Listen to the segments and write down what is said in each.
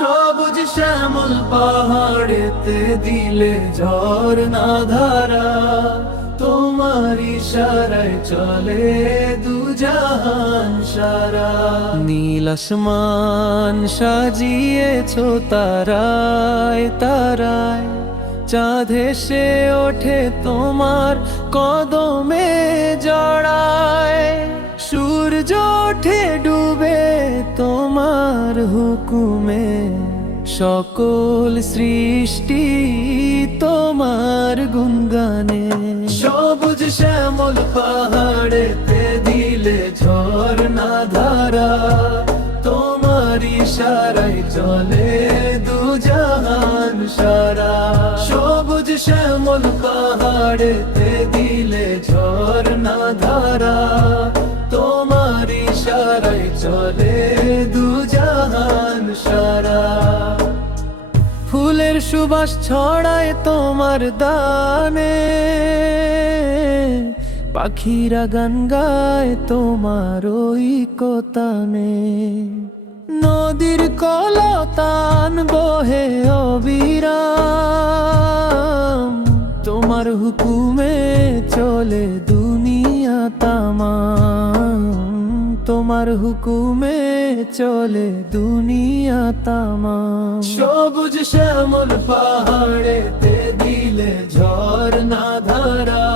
সবুজ শ্যামল পাহাড়েতে দিলে ঝর্ণা ধারা, তোমার ইশারায় চলে দুজাহান সারা। নীল আসমান সাজিয়েছো তারায় তারায়, চাঁদ এসে ওঠে তোমার কদমে জড়ায়। সূর্য ওঠে ডুবে তোমার হুকুমে, সকল সৃষ্টি তোমার গুণগানে। সবুজ শ্যামল পাহাড়েতে দিলে ঝর্ণা ধারা, তোমার ইশারায় চলে দুজাহান সারা। সবুজ শ্যামল পাহাড়েতে দিলে ঝর্ণা ধারা, তোমার ইশারায় চলে দুজাহান সারা। ফুলের সুবাস ছড়ায় তোমার দানে, পাখিরা গান গায় তোমার ওই কোতানে। নদীর কলতান বহে অবিরাম, তোমার হুকুমে চলে দুনিয়া তামাম। তোমার হুকুমে চলে দুনিয়া তামাম। সবুজ শ্যামল পাহাড়েতে দিলে ঝর্ণা ধারা,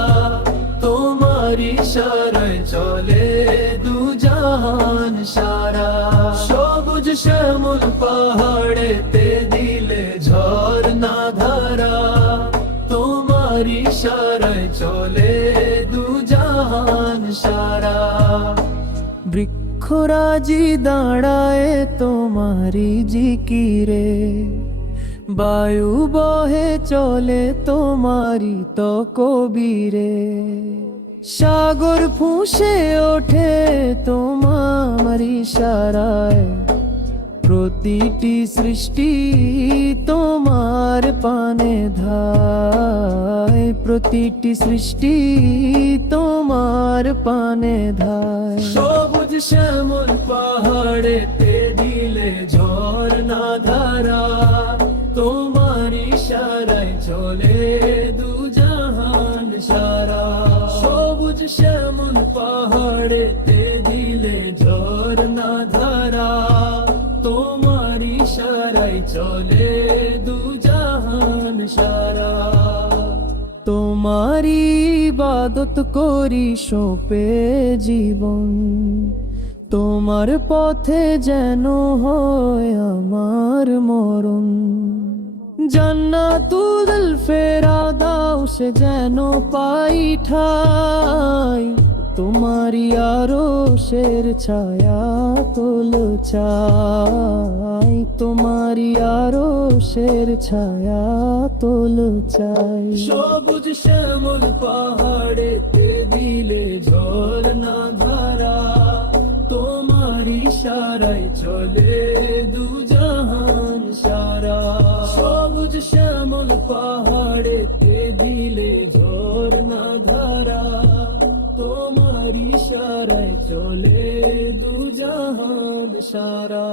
তোমার ইশারায় চলে দুজাহান সারা। সবুজ শ্যামল পাহাড়েতে দিলে ঝর্ণা ধারা, তোমার ইশারায় চলে দুজাহান সারা। বৃক্ষরাজি দাঁড়ায় তোমারি জিকিরে, বায়ু বহে চলে তোমারি তকবীরে। সাগর ফুঁসে ওঠে তোমার ইশারায়, প্রতিটি সৃষ্টি তোমার পানে ধায়। প্রতিটি সৃষ্টি তোমার পানে ধায়। সবুজ শ্যামল পাহাড়েতে দিলে ঝর্ণা ধারা, তোমার ইশারায় চলে দুজাহান সারা। সবুজ শ্যামল পাহাড়েতে দিলে ঝর্ণা ধারা, তোমার ইশারায় চলে দুজাহান সারা। তোমারি ইবাদত করি সঁপে জীবন, তোমার পথে যেন হয় আমার মরণ। জান্নাতুল ফেরদাউস যেন পাই ঠাই, তোমারি আরশের ছায়া তোল চাই। তোমারি আরশের ছায়া তোল চাই। সবুজ শ্যামল পাহাড়েতে দিলে ঝর্ণা ধারা, তোমার ইশারায় চলে দুজাহান সারা। সবুজ শ্যামল পাহাড়েতে দিলে ঝর্ণা ধারা, তোমার ইশারায় চলে দুজাহান সারা।